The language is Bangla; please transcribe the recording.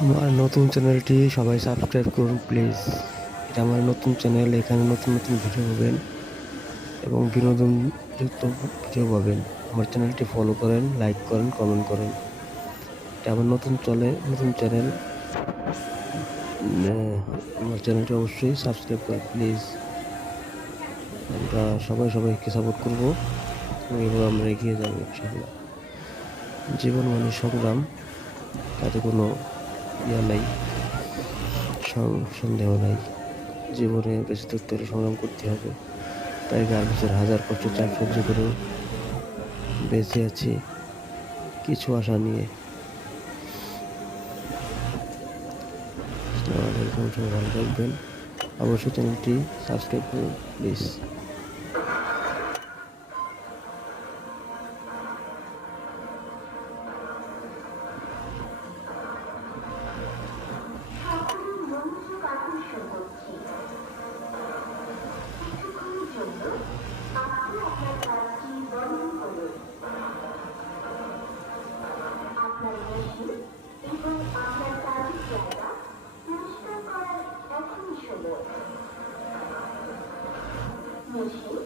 আমার নতুন চ্যানেলটি সবাই সাবস্ক্রাইব করুন প্লিজ। এটা আমার নতুন চ্যানেল, এখানে নতুন নতুন ভিডিও পাবেন এবং বিনোদনযুক্ত ভিডিও পাবেন। আমার চ্যানেলটি ফলো করেন, লাইক করেন, কমেন্ট করেন। এটা আমার নতুন চ্যানেল। আমার চ্যানেলটি অবশ্যই সাবস্ক্রাইব করেন প্লিজ। আমরা সবাইকে সাপোর্ট করবো এবং এভাবে আমরা এগিয়ে যাবো ইনশাআল্লাহ। জীবন মানে সংগ্রাম, তাতে কোনো নাই, সন্দেহ নাই। জীবনে বেঁচে থাকতে হলে সংগ্রাম করতে হবে। তাই 4 বছর হাজার কষ্ট চাপ সহ্য করে বেঁচে আছি কিছু আশা নিয়ে। আসসালামু আলাইকুম, সবাই ভালো থাকবেন। অবশ্যই চ্যানেলটি সাবস্ক্রাইব করুন প্লিজ। সকলের মনোযোগ আকর্ষণ করছি। কিছুক্ষণের জন্য আপনি আপনার কাজটি বন্ধ করুন। আপনার মেশিন এবং আপনার কাজের জায়গা পরিষ্কার করার এখনই সময়। মেশিন